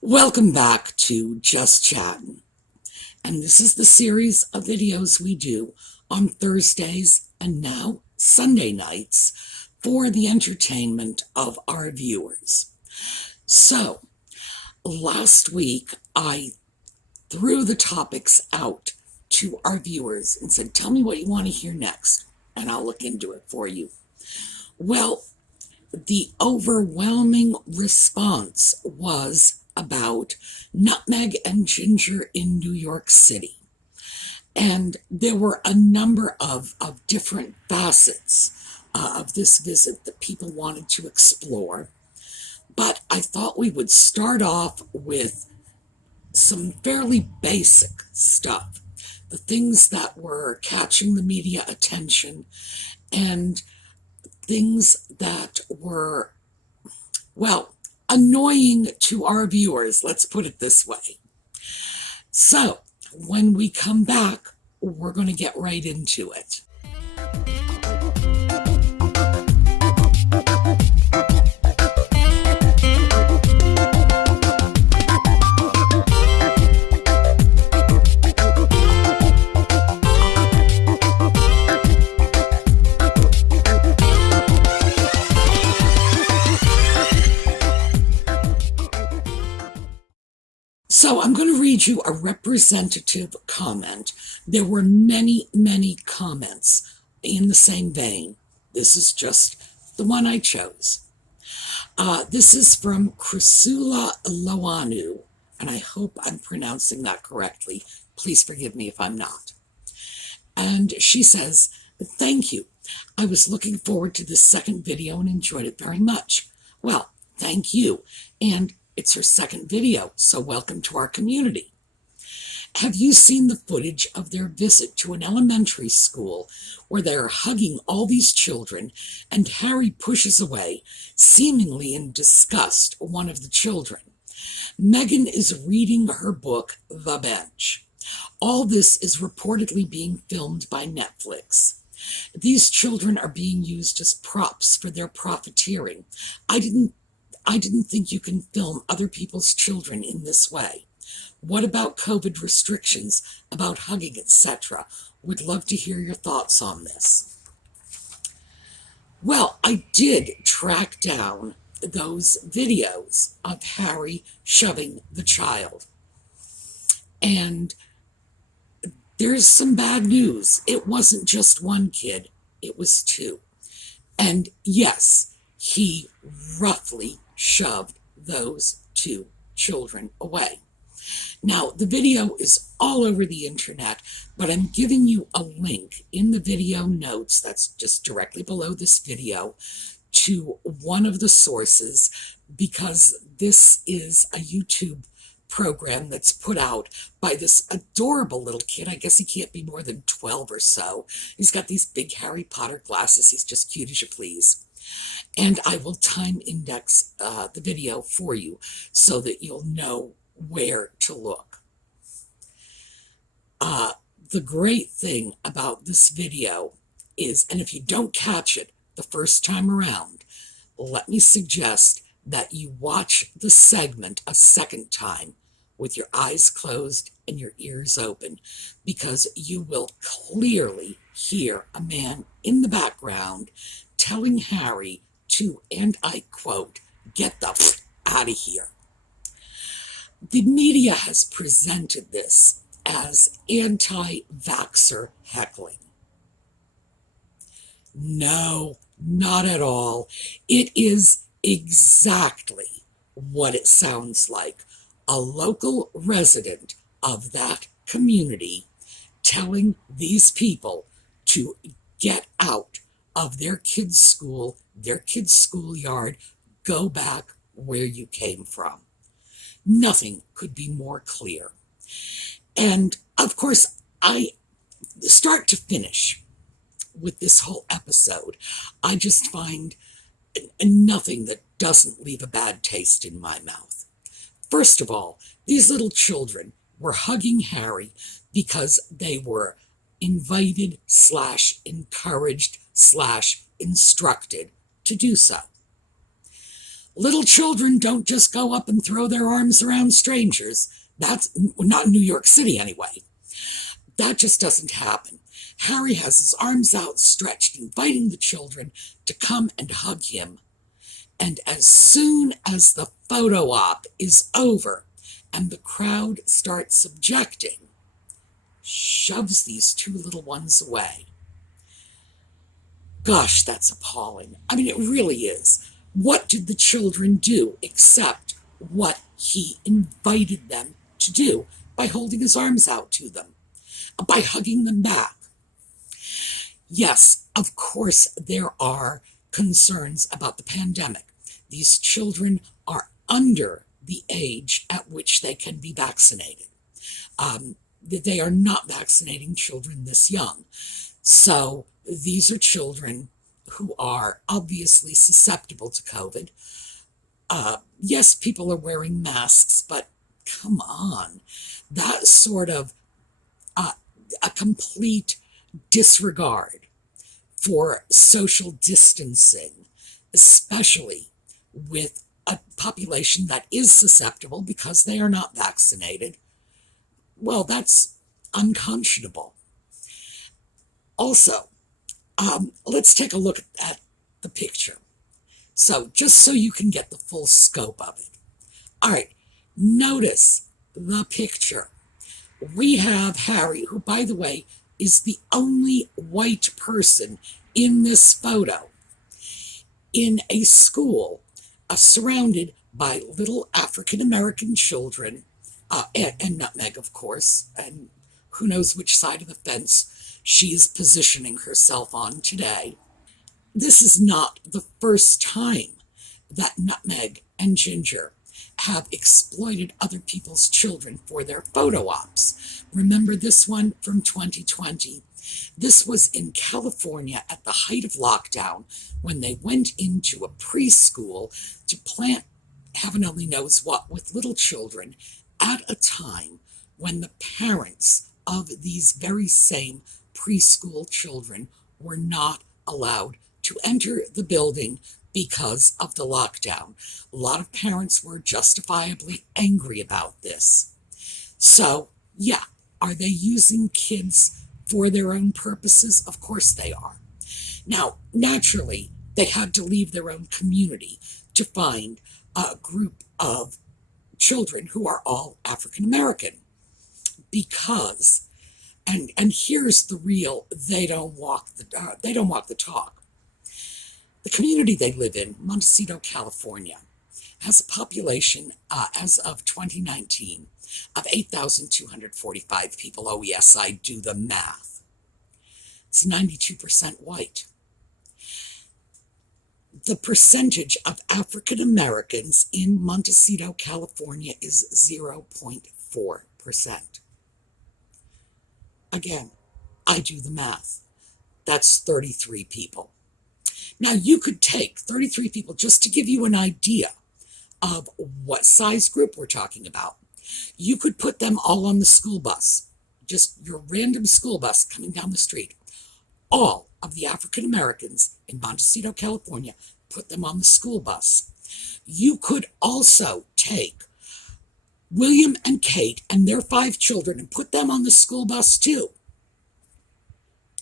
Welcome back to Just Chattin', and this is the series of videos we do on Thursdays and now Sunday nights for the entertainment of our viewers. So, last week I threw the topics out to our viewers and said, tell me what you want to hear next, and I'll look into it for you. Well, the overwhelming response was about nutmeg and ginger in New York City. And there were a number of different facets of this visit that people wanted to explore. But I thought we would start off with some fairly basic stuff, the things that were catching the media attention and things that were, well, annoying to our viewers, let's put it this way. So, when we come back, we're going to get right into it. So I'm going to read you a representative comment. There were many, many comments in the same vein. This is just the one I chose. This is from Chrysula Loanu, and I hope I'm pronouncing that correctly. Please forgive me if I'm not. And she says, thank you. I was looking forward to this second video and enjoyed it very much. Well, thank you. And it's her second video, so welcome to our community. Have you seen the footage of their visit to an elementary school where they're hugging all these children and Harry pushes away, seemingly in disgust, one of the children? Meghan is reading her book, The Bench. All this is reportedly being filmed by Netflix. These children are being used as props for their profiteering. I didn't think you can film other people's children in this way. What about COVID restrictions, about hugging, etc.? Would love to hear your thoughts on this. Well, I did track down those videos of Harry shoving the child. And there's some bad news. It wasn't just one kid, it was two. And yes, he roughly shoved those two children away. Now, the video is all over the internet, but I'm giving you a link in the video notes that's just directly below this video to one of the sources, because this is a YouTube program that's put out by this adorable little kid. I guess he can't be more than 12 or so. He's got these big Harry Potter glasses. He's just cute as you please. And I will time index the video for you so that you'll know where to look. The great thing about this video is, and if you don't catch it the first time around, let me suggest that you watch the segment a second time with your eyes closed and your ears open, because you will clearly hear a man in the background telling Harry to, and I quote, get the f*** out of here. The media has presented this as anti-vaxxer heckling. No, not at all. It is exactly what it sounds like. A local resident of that community telling these people to get out of their kids' school, their kids' schoolyard, go back where you came from. Nothing could be more clear. And of course, I start to finish with this whole episode, I just find nothing that doesn't leave a bad taste in my mouth. First of all, these little children were hugging Harry because they were invited / encouraged / instructed to do so. Little children don't just go up and throw their arms around strangers. That's not in New York City anyway. That just doesn't happen. Harry has his arms outstretched, inviting the children to come and hug him. And as soon as the photo op is over and the crowd starts objecting, shoves these two little ones away. Gosh, that's appalling. I mean, it really is. What did the children do except what he invited them to do by holding his arms out to them, by hugging them back? Yes, of course, there are concerns about the pandemic. These children are under the age at which they can be vaccinated. They are not vaccinating children this young. So these are children who are obviously susceptible to COVID. Yes, people are wearing masks, but come on. That sort of a complete disregard for social distancing, especially with a population that is susceptible because they are not vaccinated, well, that's unconscionable. Also, let's take a look at the picture. So, just so you can get the full scope of it. All right, notice the picture. We have Harry, who, by the way, is the only white person in this photo, in a school surrounded by little African-American children, and Nutmeg, of course, and who knows which side of the fence she is positioning herself on today. This is not the first time that Nutmeg and Ginger have exploited other people's children for their photo ops. Remember this one from 2020? This was in California at the height of lockdown when they went into a preschool to plant heaven only knows what with little children at a time when the parents of these very same preschool children were not allowed to enter the building because of the lockdown. A lot of parents were justifiably angry about this. So, yeah, are they using kids for their own purposes? Of course they are. Now, naturally, they had to leave their own community to find a group of children who are all African American because, and here's the real they don't walk the talk. The community they live in, Montecito, California, has a population as of 2019 of 8,245 people. Oh yes, I do the math. It's 92% white. The percentage of African Americans in Montecito, California is 0.4%. Again, I do the math. That's 33 people. Now, you could take 33 people just to give you an idea of what size group we're talking about. You could put them all on the school bus, just your random school bus coming down the street. All of the African Americans in Montecito, California, put them on the school bus. You could also take William and Kate and their 5 children and put them on the school bus too.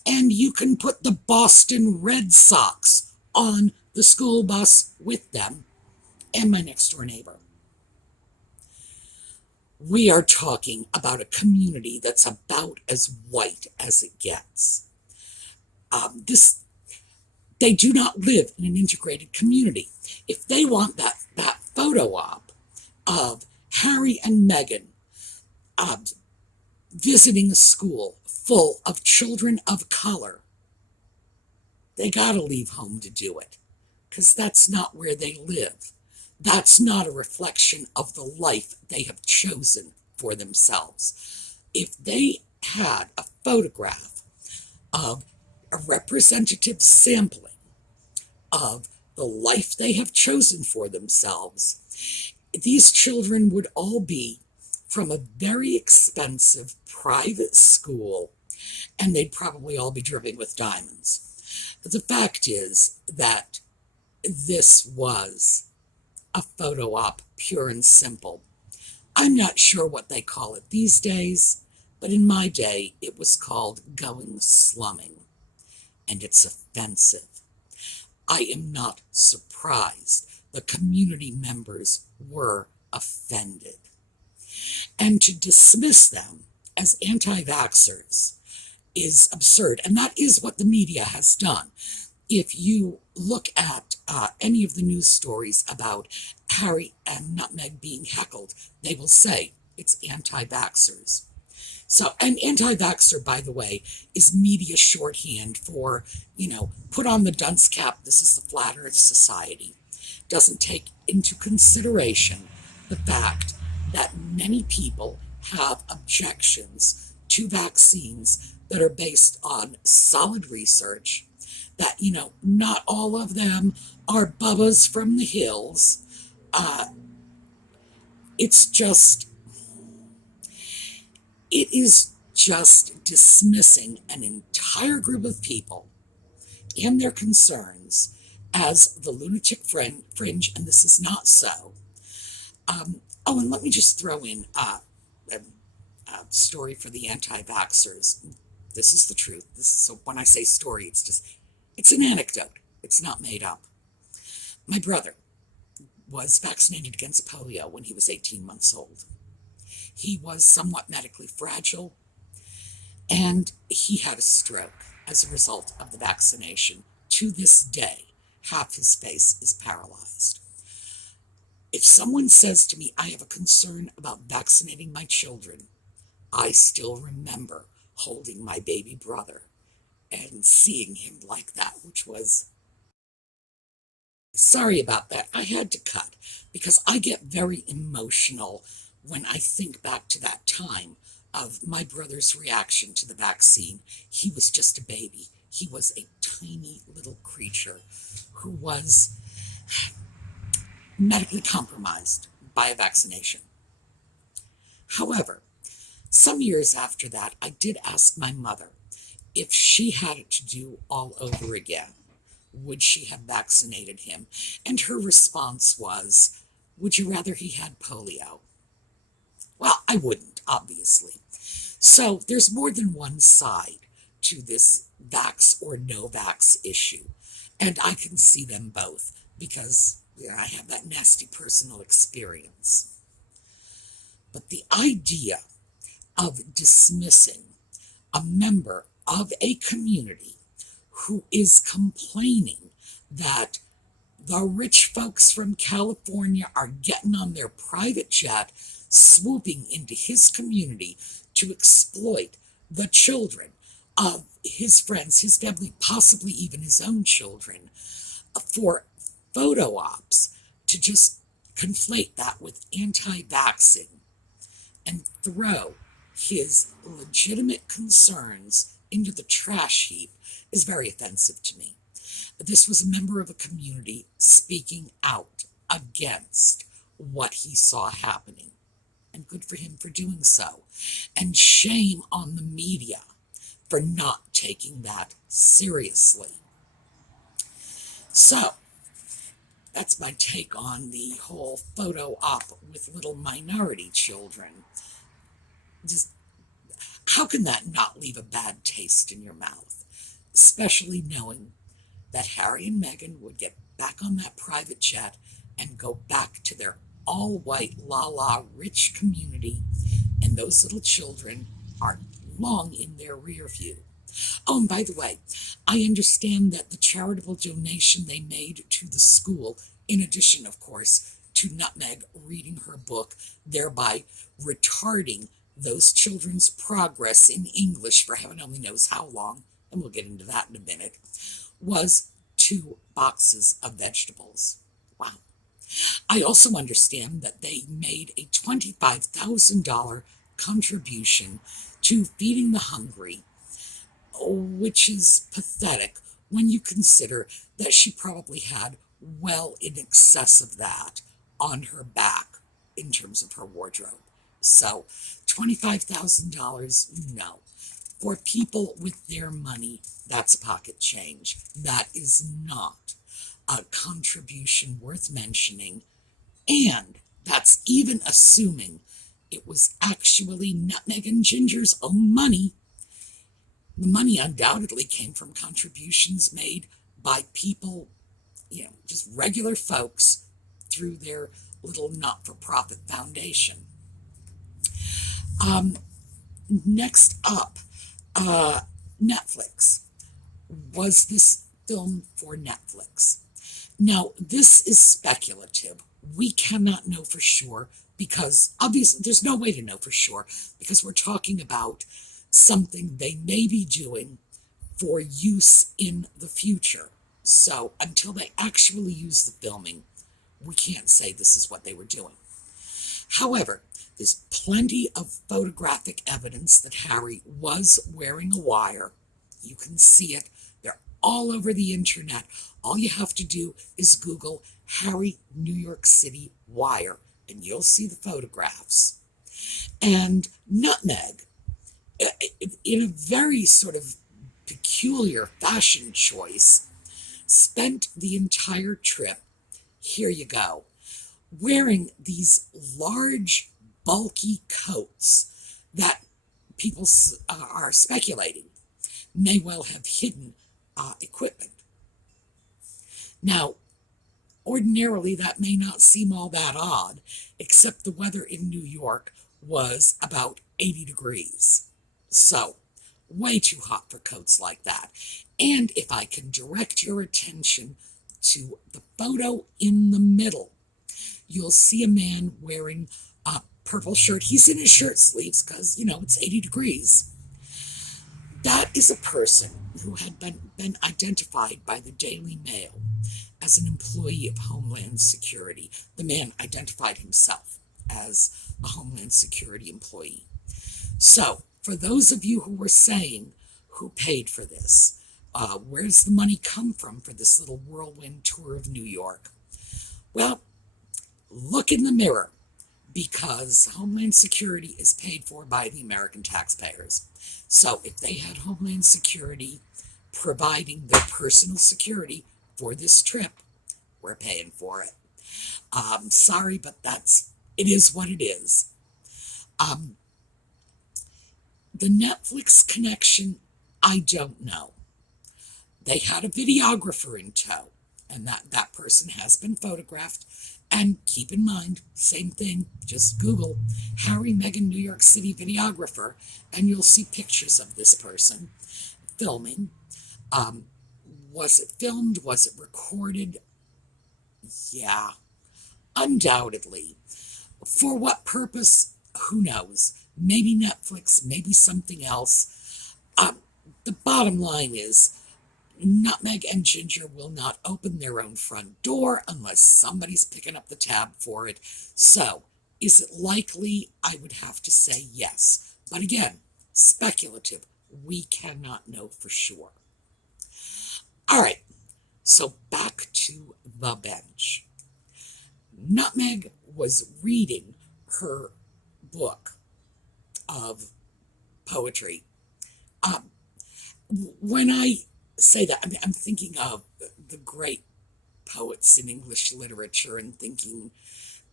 And you can put the Boston Red Sox on the school bus with them and my next door neighbor. We are talking about a community that's about as white as it gets. They do not live in an integrated community. If they want that photo op of Harry and Meghan visiting a school full of children of color, they gotta leave home to do it, because that's not where they live. That's not a reflection of the life they have chosen for themselves. If they had a photograph of a representative sampling of the life they have chosen for themselves, these children would all be from a very expensive private school, and they'd probably all be dripping with diamonds. The fact is that this was a photo op, pure and simple. I'm not sure what they call it these days, but in my day, it was called going slumming, and it's offensive. I am not surprised the community members were offended. And to dismiss them as anti-vaxxers is absurd, and that is what the media has done. If you look at any of the news stories about Harry and Nutmeg being heckled, they will say it's anti-vaxxers. So, an anti-vaxxer, by the way, is media shorthand for, put on the dunce cap, this is the Flat Earth Society. Doesn't take into consideration the fact that many people have objections to vaccines that are based on solid research, that, not all of them are bubbas from the hills. It's just, it is just dismissing an entire group of people and their concerns as the lunatic fringe, and this is not so. And let me just throw in a story for the anti-vaxxers. This is the truth. So when I say story, it's an anecdote. It's not made up. My brother was vaccinated against polio when he was 18 months old. He was somewhat medically fragile, and he had a stroke as a result of the vaccination. To this day, half his face is paralyzed. If someone says to me, I have a concern about vaccinating my children, I still remember holding my baby brother and seeing him like that, which was... Sorry about that. I had to cut because I get very emotional when I think back to that time of my brother's reaction to the vaccine. He was just a baby. He was a tiny little creature who was medically compromised by a vaccination. However, some years after that, I did ask my mother if she had it to do all over again, would she have vaccinated him? And her response was, would you rather he had polio? Well, I wouldn't, obviously. So there's more than one side to this vax or no vax issue. And I can see them both because I have that nasty personal experience. But the idea of dismissing a member of a community who is complaining that the rich folks from California are getting on their private jet, swooping into his community to exploit the children of his friends, his family, possibly even his own children, for photo ops, to just conflate that with anti-vaxxing and throw his legitimate concerns into the trash heap is very offensive to me. This was a member of a community speaking out against what he saw happening. And good for him for doing so. And shame on the media for not taking that seriously. So, that's my take on the whole photo op with little minority children. Just, how can that not leave a bad taste in your mouth? Especially knowing that Harry and Meghan would get back on that private jet and go back to their all-white, la-la, rich community, and those little children are long in their rear view. Oh, and by the way, I understand that the charitable donation they made to the school, in addition, of course, to Nutmeg reading her book, thereby retarding those children's progress in English for heaven only knows how long, and we'll get into that in a minute, was 2 boxes of vegetables. Wow. I also understand that they made a $25,000 contribution to feeding the hungry, which is pathetic when you consider that she probably had well in excess of that on her back in terms of her wardrobe. So $25,000, no. For people with their money, that's pocket change. That is not a contribution worth mentioning And that's even assuming it was actually Nutmeg and Ginger's own money. The money undoubtedly came from contributions made by people, just regular folks through their little not-for-profit foundation. Next up, Netflix. Was this film for Netflix? Now, this is speculative. We cannot know for sure because obviously there's no way to know for sure because we're talking about something they may be doing for use in the future. So until they actually use the filming, we can't say this is what they were doing. However, there's plenty of photographic evidence that Harry was wearing a wire. You can see it. They're all over the internet. All you have to do is Google Harry New York City wire, and you'll see the photographs. And Nutmeg, in a very sort of peculiar fashion choice, spent the entire trip, here you go, wearing these large, bulky coats that people are speculating may well have hidden equipment. Now, ordinarily that may not seem all that odd, except the weather in New York was about 80 degrees. So, way too hot for coats like that. And if I can direct your attention to the photo in the middle, you'll see a man wearing a purple shirt. He's in his shirt sleeves because, it's 80 degrees. That is a person who had been identified by the Daily Mail as an employee of Homeland Security. The man identified himself as a Homeland Security employee. So, for those of you who were saying, who paid for this? Where's the money come from for this little whirlwind tour of New York? Well, look in the mirror, because Homeland Security is paid for by the American taxpayers. So if they had Homeland Security providing their personal security for this trip, we're paying for it. Sorry, but it is what it is. The Netflix connection, I don't know. They had a videographer in tow, and that person has been photographed. And keep in mind, same thing, just Google Harry Meghan New York City videographer, and you'll see pictures of this person filming. Was it filmed? Was it recorded? Yeah, undoubtedly. For what purpose? Who knows? Maybe Netflix, maybe something else. The bottom line is, Nutmeg and Ginger will not open their own front door unless somebody's picking up the tab for it. So, is it likely? I would have to say yes. But again, speculative. We cannot know for sure. All right, so back to the bench. Nutmeg was reading her book of poetry. When I say that, I'm thinking of the great poets in English literature and thinking,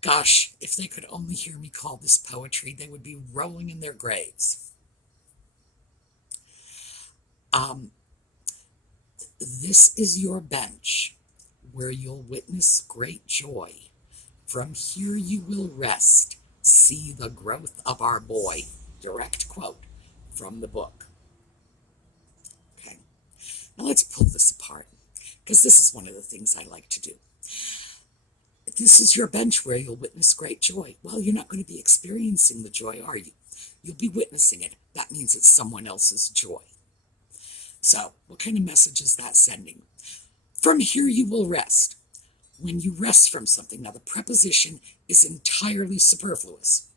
gosh, if they could only hear me call this poetry, they would be rolling in their graves. This is your bench, where you'll witness great joy. From here you will rest, see the growth of our boy. Direct quote from the book. Okay, now let's pull this apart, because this is one of the things I like to do. This is your bench where you'll witness great joy. Well, you're not going to be experiencing the joy, are you? You'll be witnessing it. That means it's someone else's joy. So, what kind of message is that sending? From here you will rest. When you rest from something, now the preposition is entirely superfluous.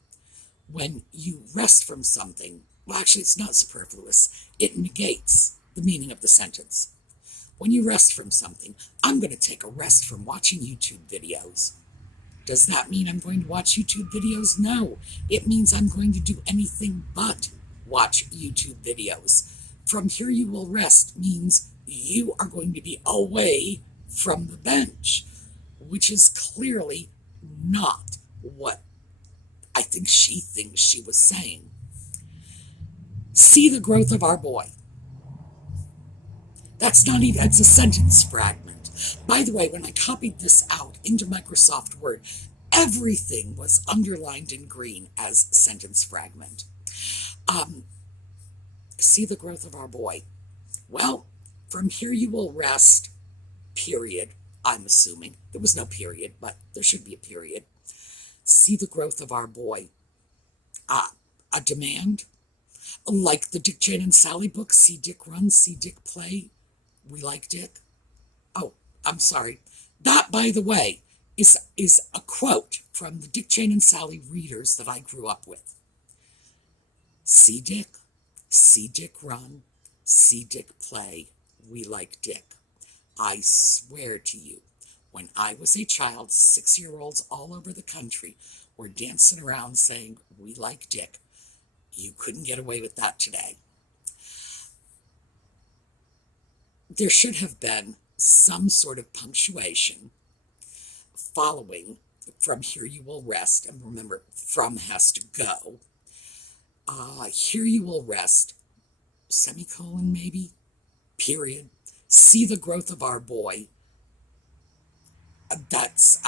When you rest from something, well, actually it's not superfluous. It negates the meaning of the sentence. When you rest from something, I'm going to take a rest from watching YouTube videos. Does that mean I'm going to watch YouTube videos? No. It means I'm going to do anything but watch YouTube videos. From here you will rest means you are going to be away from the bench, which is clearly not what I think she thinks she was saying. See the growth of our boy. That's not even, it's a sentence fragment. By the way, when I copied this out into Microsoft Word, everything was underlined in green as sentence fragment. See the growth of our boy. Well, from here you will rest, period. I'm assuming. There was no period, but there should be a period. See the growth of our boy. A demand, like the Dick, Jane, and Sally book, See Dick Run, See Dick Play, We Like Dick. Oh, I'm sorry. That, by the way, is a quote from the Dick, Jane, and Sally readers that I grew up with. See Dick Run, See Dick Play, We Like Dick. I swear to you, when I was a child, 6-year-olds all over the country were dancing around saying, we like Dick. You couldn't get away with that today. There should have been some sort of punctuation following from here you will rest. And remember, from has to go. Here you will rest, semicolon maybe, period. See the growth of our boy. That's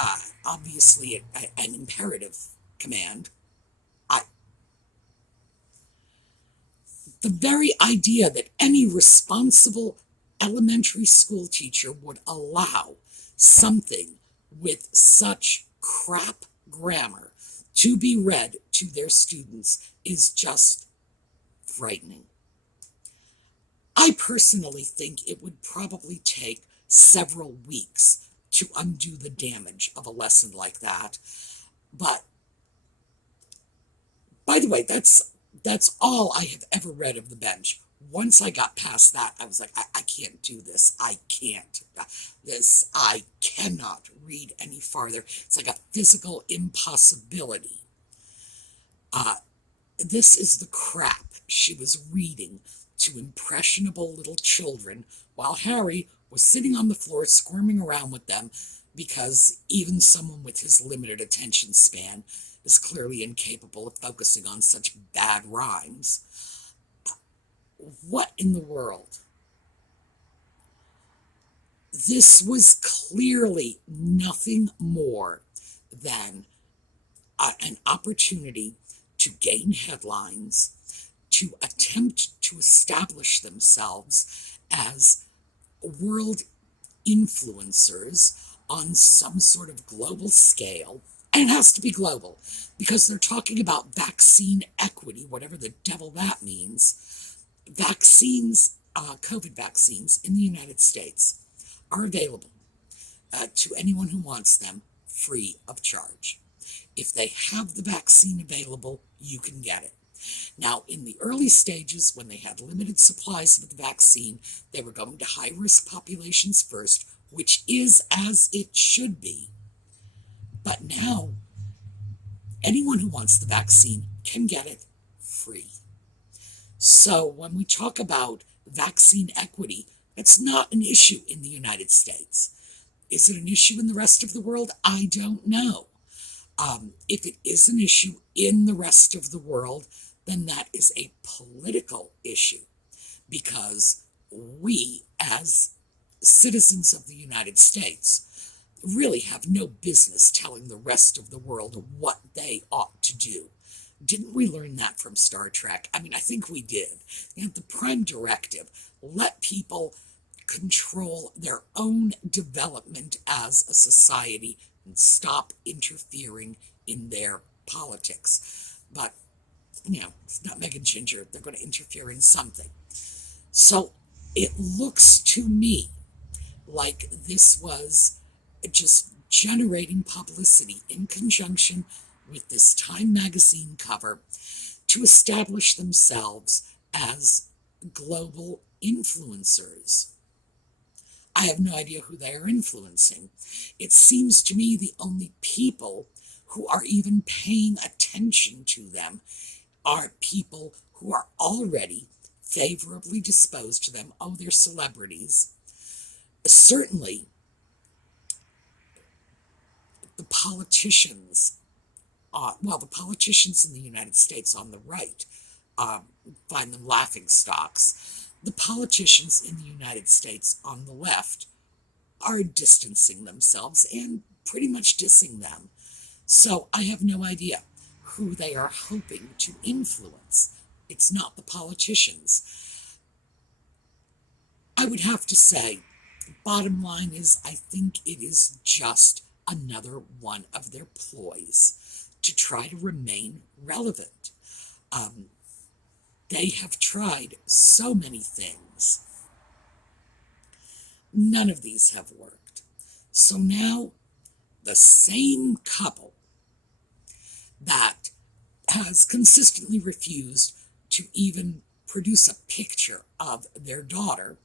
obviously an imperative command. The very idea that any responsible elementary school teacher would allow something with such crap grammar to be read to their students is just frightening. I personally think it would probably take several weeks to undo the damage of a lesson like that. But, by the way, that's all I have ever read of the bench. Once I got past that, I was like, I can't do this. I can't. I cannot read any farther. It's like a physical impossibility. This is the crap she was reading to impressionable little children while Harry was sitting on the floor squirming around with them, because even someone with his limited attention span is clearly incapable of focusing on such bad rhymes. What in the world? This was clearly nothing more than an opportunity to gain headlines, to attempt to establish themselves as world influencers on some sort of global scale. And it has to be global, because they're talking about vaccine equity, whatever the devil that means. Vaccines, COVID vaccines in the United States are available to anyone who wants them free of charge. If they have the vaccine available, you can get it. Now, in the early stages, when they had limited supplies of the vaccine, they were going to high-risk populations first, which is as it should be. But now, anyone who wants the vaccine can get it free. So when we talk about vaccine equity, it's not an issue in the United States. Is it an issue in the rest of the world? I don't know. If it is an issue in the rest of the world, then that is a political issue, because we, as citizens of the United States, really have no business telling the rest of the world what they ought to do. Didn't we learn that from Star Trek? I mean, I think we did. The prime directive: let people control their own development as a society and stop interfering in their politics. But, it's not Meghan Ginger. They're going to interfere in something. So it looks to me like this was just generating publicity in conjunction with this Time magazine cover to establish themselves as global influencers. I have no idea who they are influencing. It seems to me the only people who are even paying attention to them are people who are already favorably disposed to them. Oh, they're celebrities. Certainly, the politicians, the politicians in the United States on the right, find them laughing stocks. The politicians in the United States on the left are distancing themselves and pretty much dissing them. So I have no idea who they are hoping to influence. It's not the politicians. I would have to say, bottom line is, I think it is just another one of their ploys to try to remain relevant. They have tried so many things. None of these have worked. So now the same couple that has consistently refused to even produce a picture of their daughter,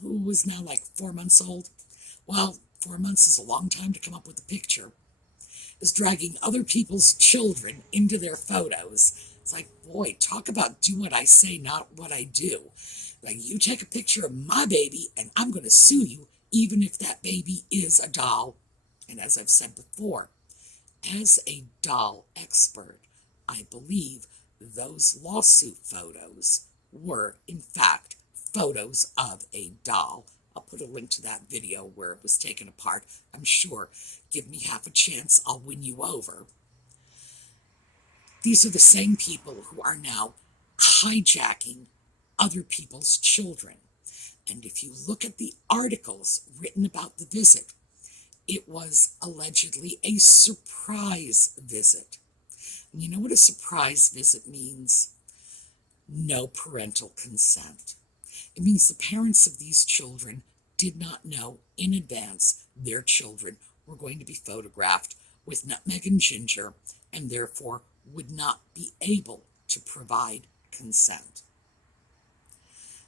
who was now like 4 months old. Well, 4 months is a long time to come up with a picture, is dragging other people's children into their photos. It's like, boy, talk about do what I say, not what I do. Like, you take a picture of my baby and I'm going to sue you, even if that baby is a doll. And as I've said before, as a doll expert, I believe those lawsuit photos were, in fact, photos of a doll. I'll put a link to that video where it was taken apart. I'm sure, give me half a chance, I'll win you over. These are the same people who are now hijacking other people's children. And if you look at the articles written about the visit, it was allegedly a surprise visit. And you know what a surprise visit means? No parental consent. It means the parents of these children did not know in advance their children were going to be photographed with nutmeg and ginger, and therefore would not be able to provide consent.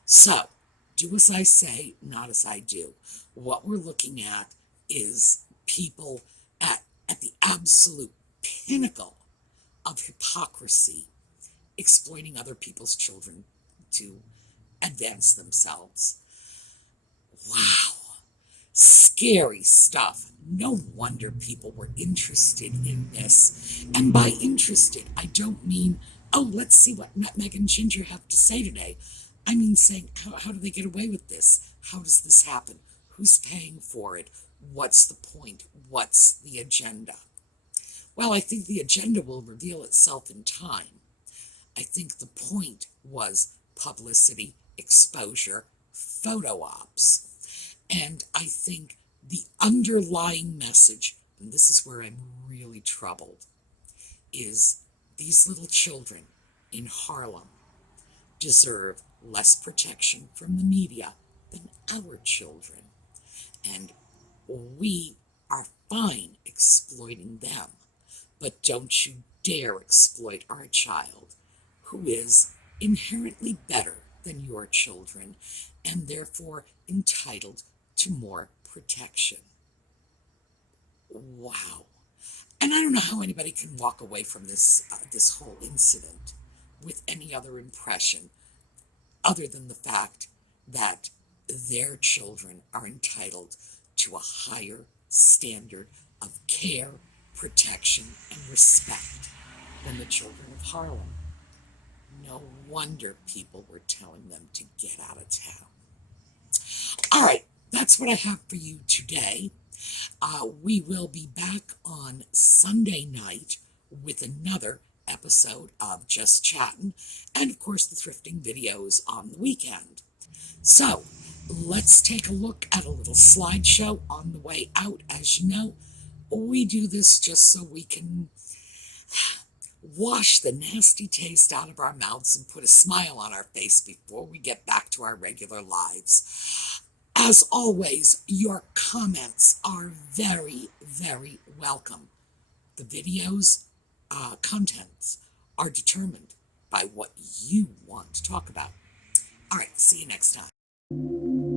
So, do as I say, not as I do. What we're looking at is people at the absolute pinnacle of hypocrisy, exploiting other people's children to advance themselves. Wow. Scary stuff. No wonder people were interested in this. And by interested, I don't mean, oh, let's see what Nutmeg and Ginger have to say today. I mean saying, how do they get away with this? How does this happen? Who's paying for it? What's the point? What's the agenda? Well, I think the agenda will reveal itself in time. I think the point was publicity, exposure, photo ops. And I think the underlying message, and this is where I'm really troubled, is these little children in Harlem deserve less protection from the media than our children. And we are fine exploiting them, but don't you dare exploit our child, who is inherently better than your children and therefore entitled to more protection. Wow. And I don't know how anybody can walk away from this whole incident with any other impression other than the fact that their children are entitled to a higher standard of care, protection, and respect than the children of Harlem. No wonder people were telling them to get out of town. All right, that's what I have for you today. We will be back on Sunday night with another episode of Just Chattin', and of course the thrifting videos on the weekend. So let's take a look at a little slideshow on the way out. As you know, we do this just so we can wash the nasty taste out of our mouths and put a smile on our face before we get back to our regular lives. As always, your comments are very, very welcome. The videos, contents are determined by what you want to talk about. All right, see you next time.